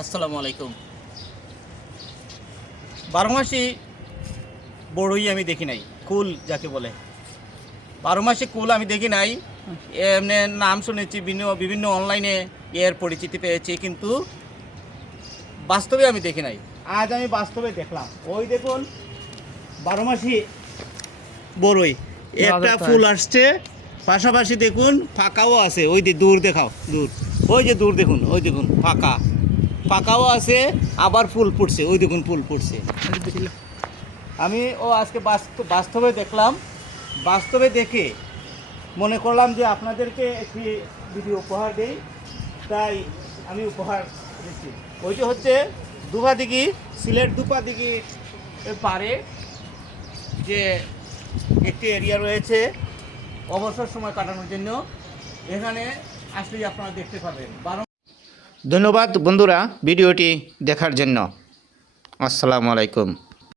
আসসালামু আলাইকুম। বারো মাসি বড়ই আমি দেখি নাই কুল যাকে বলে। বারো মাসে কুল আমি দেখি নাই এমনি নাম শুনেছি বিভিন্ন বিভিন্ন অনলাইনে এর পরিচিতি পেয়েছি কিন্তু বাস্তবে আমি দেখি নাই। আজ আমি বাস্তবে দেখলাম। ওই দেখুন বারো মাসি বড়ই। একটা ফুল আসছে পাশাপাশি দেখুন ফাঁকাও আছে। ওই যে দূর দেখাও দূর। ওই যে দূর দেখুন ওই দেখুন ফাঁকা। ফাঁকাও আছে, আবার ফুল ফুটছে। ওই দেখুন, ফুল ফুটছে। আমি ও আজকে বাস্তব দেখলাম। বাস্তবে দেখে মনে করলাম যে আপনাদেরকে একটি ভিডিও উপহার দেই। তাই আমি উপহার দিচ্ছি। ওইটি হচ্ছে দুপা দিঘি, সিলেট দুপা দিঘি পারে, যে একটি এরিয়া রয়েছে অবসর সময় কাটানোর জন্য। এখানে আসলেই আপনারা দেখতে পাবেন। বারো ধন্যবাদ বন্ধুরা ভিডিওটি দেখার জন্য। আসসালামু আলাইকুম।